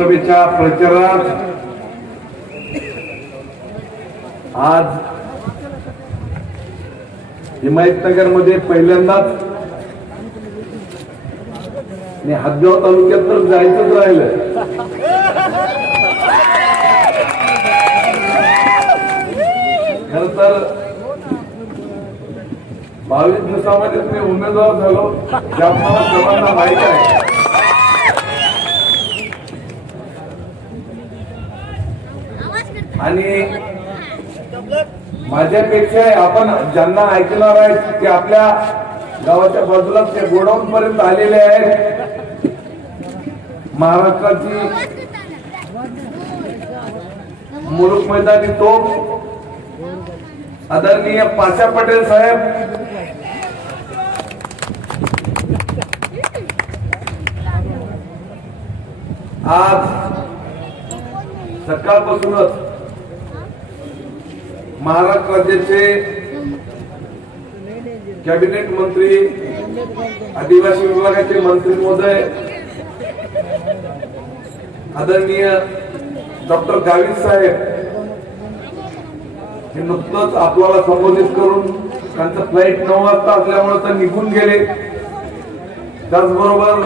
लोकसभेच्या प्रचारात आज हिमायतनगरमध्ये पहिल्यांदाच आणि हदगाव तालुक्यात तर जायचंच राहिलं. खर तर बावीस दिवसामध्ये मी उमेदवार झालो ज्या मला सर्वांना माहीत आहे. आणि माझ्यापेक्षा आपण ज्यांना ऐकणार आहेत ते आपल्या गावाच्या बाजूला ते गोडाऊन पर्यंत आलेले आहेत. महाराष्ट्राची मुलुक मैदानी तोप आदरणीय पाशा पटेल साहेब. आज सकाळपासूनच महाराष्ट्र राज्याचे कॅबिनेट मंत्री आदिवासी विभागाचे मंत्री महोदय आदरणीय डॉक्टर गावित साहेब हे नुकतंच आपल्याला संबोधित करून त्यांचं फ्लाईट नऊ वाजता असल्यामुळे ते निघून गेले. त्याचबरोबर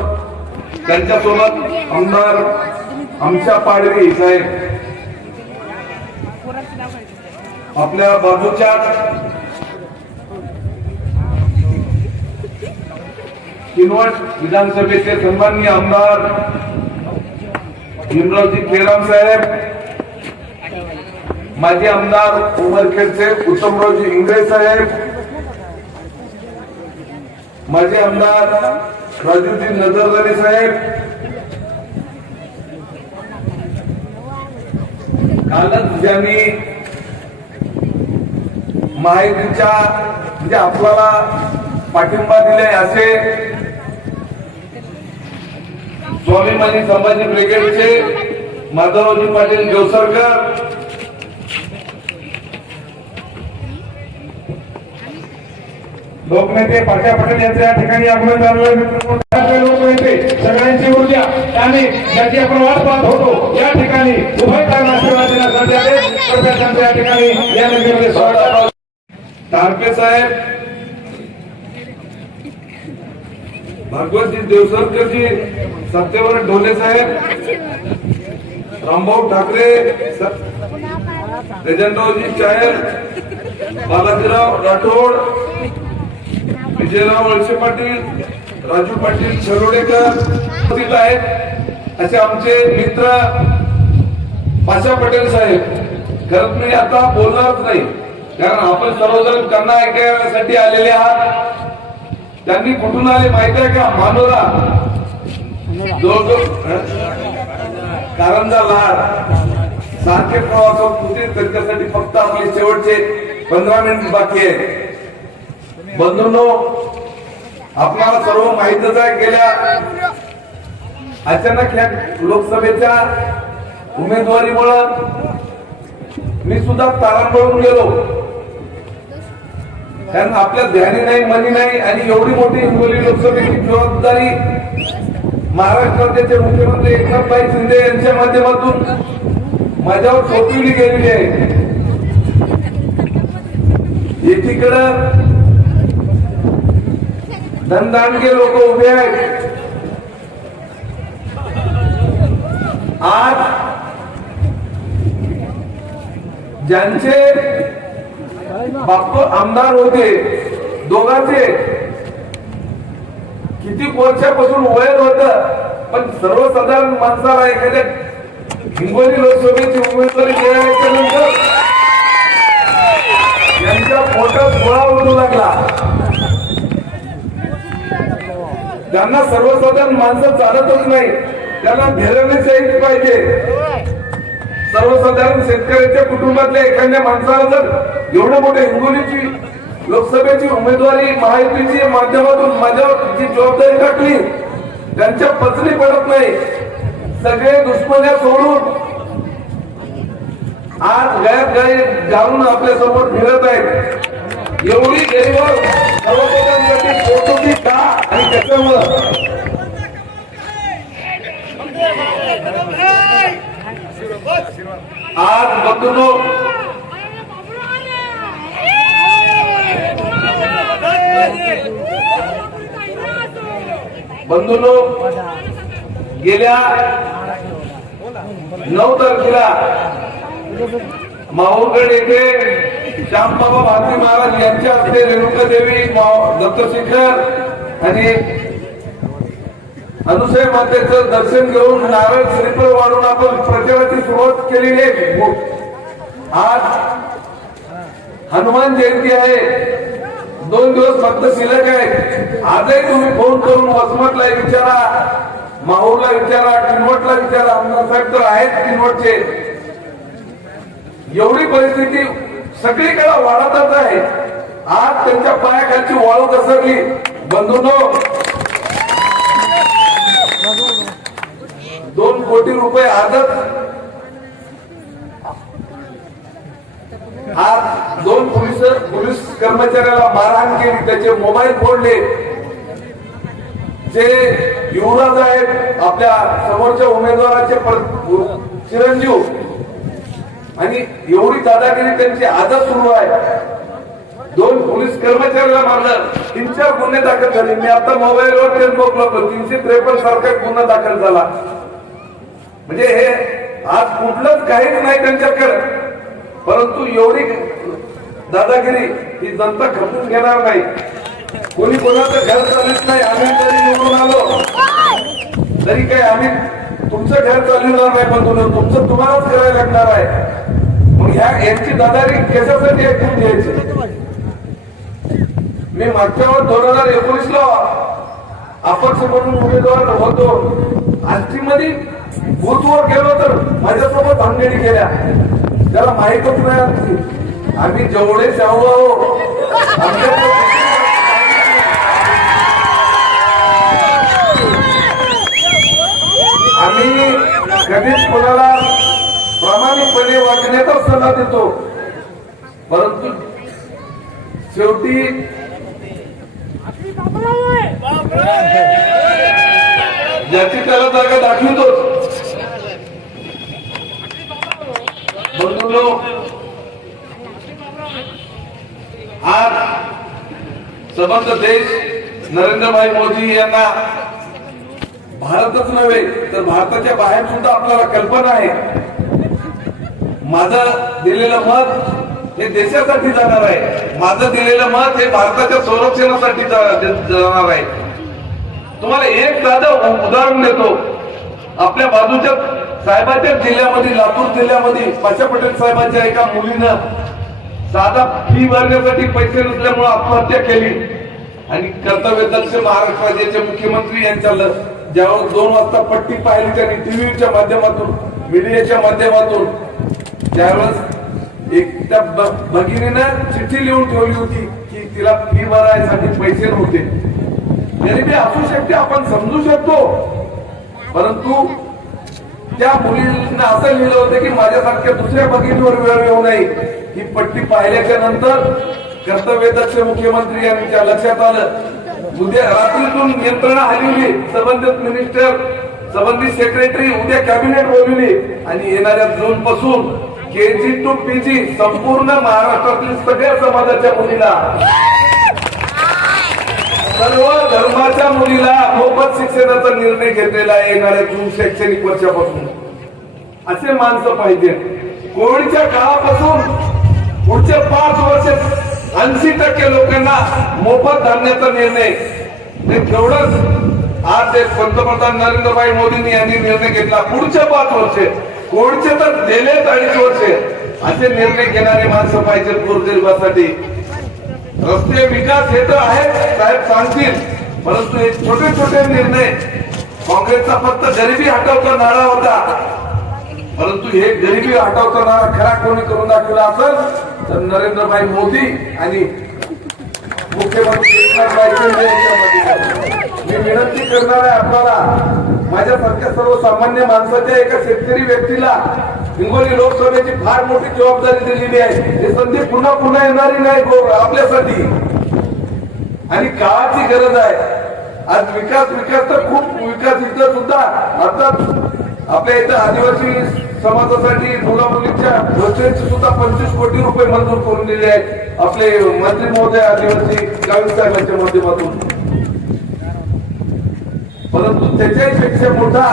त्यांच्यासोबत आमदार आमच्या पाडवी साहेब आपल्या बाजूच्या किनवट विधानसभेचे सन्माननीय आमदार भीमरावजी खेराम साहेब माजी आमदार उमरखेडचे उत्तमरावजी इंगळे साहेब माजी आमदार राजूजी नजरदारी साहेब कालच ज्यांनी माहितीच्या म्हणजे आपल्याला पाठिंबा दिले असे स्वाभिमानी संभाजी ब्रिगेडचे माधवरावजी पाटील जोसरकर. लोकनेते पाशा पटेल यांचे या ठिकाणी आगमन झालेलं लोकनेते सगळ्यांची ऊर्जा आणि ज्याची आपण वाट पाहत होतो या ठिकाणी उभयतांना आशीर्वाद देण्यासाठी आले कृपया या ठिकाणी या नगरीमध्ये स्वागत तारके साहेब. भगवतजी देवसरकरजी सत्यवर ढोले साहेब. रामभाऊ ठाकरे गजनरावजी चायर बालाजीराव राठोड विजयराव वळसे पाटील राजू पाटील छरोडेकर आहेत. असे आमचे मित्र पाशा पटेल साहेब. खरंच मी आता बोलणारच नाही. कारण आपण सर्वजण त्यांना ऐकण्यासाठी आलेले आहात. त्यांनी कुठून आले माहिती आहे का? मानोरा. कारंजा लाड. सारखे प्रवास होते त्यांच्यासाठी फक्त आपले शेवटचे पंधरा मिनिट बाकी आहे बंधूंनो आपल्याला सर्व माहितच आहे गेल्या अचानक ह्या लोकसभेच्या उमेदवारीमुळं मी सुद्धा तारांबळून गेलो. कारण आपल्या ध्यानी नाही मनी नाही आणि एवढी मोठी हिंगोली लोकसभेची जबाबदारी महाराष्ट्र राज्याचे मुख्यमंत्री एकनाथभाई शिंदे यांच्या माध्यमातून माझ्यावर सोपविली गेलेली आहे. एकीकडं धनदानगे लोक उभे आहेत. आज ज्यांचे बाप्प आमदार होते. दोघांचे. किती वर्षापासून वयर होत पण सर्वसाधारण माणसाला एखाद्या हिंगोली लोकसभेची उमेदवारी मिळाल्याच्या नंतर त्यांच्या पोटात गोळा उडू लागला. त्यांना सर्वसाधारण माणसं चालतच नाही. त्यांना धैर्याने सहित पाहिजे. सर्वसाधारण शेतकऱ्याच्या कुटुंबातल्या एखाद्या माणसाला जर एवढं मोठ्या हिंगोलीची लोकसभेची उमेदवारी महायुतीची माध्यमातून माझ्यावर जी जबाबदारी टाकली त्यांच्या पचली पडत नाही. सगळे दुश्मन्या सोडून आज गैर गाय जाऊन आपल्यासमोर फिरत आहेत. एवढी गरीब सर्वसाधारण पोटोची का? आणि त्याच्यामुळं आज बंधूनो बंधूनो गेल्या नऊ तारखेला माहूरगड येथे श्यामबाबा भारती महाराज यांच्या हस्ते रेणुका देवी माव- दत्तशिखर आणि अनुसय मातेचं दर्शन घेऊन नारळ श्रीफळ वाढून आपण प्रचाराची सुरुवात केलेली आहे आज हनुमान जयंती आहे. दोन दिवस फक्त शिल्लक आहे. आजही तुम्ही फोन करून वसमतला विचारा माहूरला विचारा किनवटला विचारा. आमदार साहेब तर आहेत किनवटचे. एवढी परिस्थिती सगळीकडे वाढतच आहे. आज त्यांच्या पायाखालची वाळू घसरली. बंधूनो कोटी रुपये आजच आज दोन पोलीस पोलीस कर्मचाऱ्याला मारहाण केली त्याचे मोबाईल फोडले. जे युवराज आहेत आपल्या समोरच्या उमेदवाराचे चिरंजीव. आणि एवढी दादागिरी त्यांची आजच सुरू आहे. दोन पोलीस कर्मचाऱ्याला मारलं. तीन चार गुन्हे दाखल झाले. मी आता मोबाईलवर तेच बघलो तीनशे त्रेपन्न सारखा गुन्हा दाखल झाला. म्हणजे हे आज कुठलंच काहीच नाही त्यांच्याकडे. परंतु एवढी दादागिरी ही जनता खपून घेणार नाही. कोणी कोणाचं घर चालत नाही आम्ही जरी निवडून आलो. तरी काय आम्ही तुमचं घर चालणार नाही पण तुला- तुमचं तुम्हालाच करायला लागणार आहे. मग ह्या यांची दादागिरी कशासाठी ऐकून घ्यायची? मी मागच्या वर दोन हजार एकोणीस ला आपण समोर उमेदवार होतो. मध्ये बूथवर गेलो तर माझ्यासोबत भानगडी केल्या. त्याला माहीतच नाही आम्ही जेवढे शाहू आहो आम्ही कधीच कोणाला प्रामाणिकपणे वागण्याचा सल्ला देतो. परंतु शेवटी ज्याची त्याला जागा दाखवतोच. बंधूंनो आज समग्र देश नरेंद्रभाई मोदी यांना भारतच नव्हे तर भारताच्या बाहेर सुद्धा आपल्याला कल्पना आहे. माझं दिलेलं मत हे देशासाठी जाणार आहे. माझं दिलेलं मत हे भारताच्या संरक्षणासाठी जाणार आहे. तुम्हाला एक साधं उदाहरण देतो. आपल्या बाजूच्या साहेबाच्या जिल्ह्यामध्ये लातूर जिल्ह्यामध्ये पाशा पटेल साहेबांच्या एका मुलीनं साधा फी भरण्यासाठी पैसे नसल्यामुळे आत्महत्या केली. आणि कर्तव्य दक्ष महाराष्ट्र राज्याचे मुख्यमंत्री यांच्या ज्यावेळेस दोन वाजता पट्टी पाहिली त्यांनी टीव्हीच्या माध्यमातून मीडियाच्या माध्यमातून त्यावेळेस एक त्या ब- भगिनीनं चिठ्ठी लिहून ठेवली होती की तिला फी भरायसाठी पैसे नव्हते. असू शकते आपण समजू शकतो. परंतु त्या मुलींना असं लिहिलं होतं की माझ्यासारख्या दुसऱ्या भगिनीवर वेळ येऊ नये. ही पट्टी पाहिल्याच्या नंतर कर्तव्यदक्ष मुख्यमंत्री यांच्या लक्षात आलं. उद्या रात्रीतून यंत्रणा हलवली संबंधित मिनिस्टर संबंधित सेक्रेटरी उद्या कॅबिनेट बोलवली. आणि येणाऱ्या जून पासून केजी टू पीजी संपूर्ण महाराष्ट्रातील सगळ्या समाजाच्या मुलीला सर्व धर्माच्या मुलीला मोफत शिक्षणाचा निर्णय घेतलेला आहे येणाऱ्या जून शैक्षणिक वर्षापासून. असे माणसं पाहिजे. कोविडच्या काळापासून पुढचे पाच वर्ष ऐंशी टक्के लोकांना मोफत धान्याचा निर्णय? ते तेवढंच आज ते पंतप्रधान नरेंद्रभाई मोदींनी यांनी निर्णय घेतला. पुढचे पाच वर्ष. कोविडचे तर गेलेच अडीच वर्ष. असे निर्णय घेणारे माणसं पाहिजेत गोरगरिबासाठी रस्ते विकास हे तर आहे साहेब सांगतील. परंतु हे छोटे छोटे निर्णय. काँग्रेसचा फक्त गरिबी हटवता नारा होता. परंतु हे गरिबी हटवता नारा खरा कोणी करून दाखवला असेल तर नरेंद्रभाई मोदी आणि मुख्यमंत्री मी विनंती करणार आहे आपल्याला. माझ्यासारख्या सर्वसामान्य माणसाच्या एका शेतकरी व्यक्तीला हिंगोली लोकसभेची फार मोठी जबाबदारी दिलेली आहे. ही संधी पुन्हा पुन्हा येणारी नाही आपल्यासाठी. आणि काळाची गरज आहे. आज विकास विकास तर खूप विकास इथं सुद्धा. अर्थात आपल्या इथं आदिवासी समाजासाठी मुला मुलींच्या भविष्याची सुद्धा पंचवीस कोटी रुपये मंजूर करून दिले आहेत. आपले मंत्री महोदय आदिवासी गावी साहेबांच्या माध्यमातून. परंतु त्याच्याही पेक्षा मोठा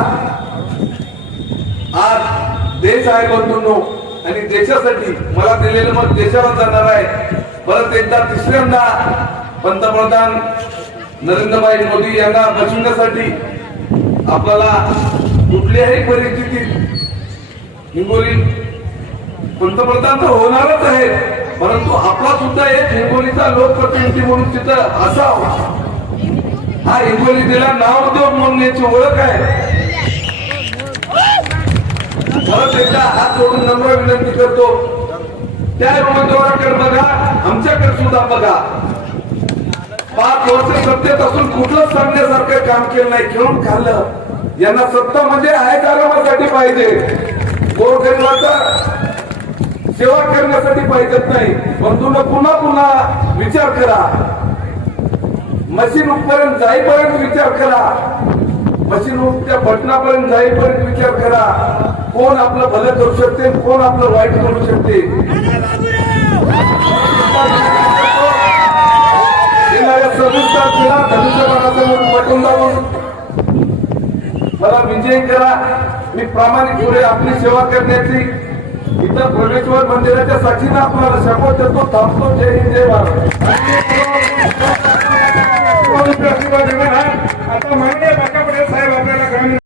आज देश आहे बंधूंनो. आणि देशासाठी मला दिलेलं मत देशाला जाणार आहे. परत एकदा तिसऱ्यांदा पंतप्रधान नरेंद्रभाई मोदी यांना बसवण्यासाठी आपल्याला कुठल्याही परिस्थितीत हिंगोली पंतप्रधान तर होणारच आहे. परंतु आपला सुद्धा एक हिंगोलीचा लोकप्रतिनिधी म्हणून तिथं असावा. हा हिंगोली जिल्हा नावोद्योग म्हणून याची ओळख आहे. परत एकदा हात जोडून नम्र विनंती करतो. त्या उमेदवाराकडे बघा आमच्याकडे सुद्धा बघा. पाच वर्ष सत्तेत असून कुठलंच सांगण्यासारखं काम केलं नाही खेळून खाल्लं. यांना सत्ता म्हणजे आहे कामासाठी पाहिजे. गोरगरिबाचा सेवा करण्यासाठी पाहिजेत नाही. पण तुम्ही पुन्हा पुन्हा विचार करा. मशीन उपपर्यंत जाईपर्यंत विचार करा. मशीन त्या बटनापर्यंत जाईपर्यंत विचार करा. कोण आपलं भलं करू शकते कोण आपलं वाईट करू शकते? पटून जाऊन मला विजय करा. मी प्रामाणिक पुढे आपली सेवा करण्याची इथं प्रवेशवर मंदिराच्या साक्षीनं आपल्याला शपथ देतो. थांबतो. जय हिंद जय भारत. आता माननीय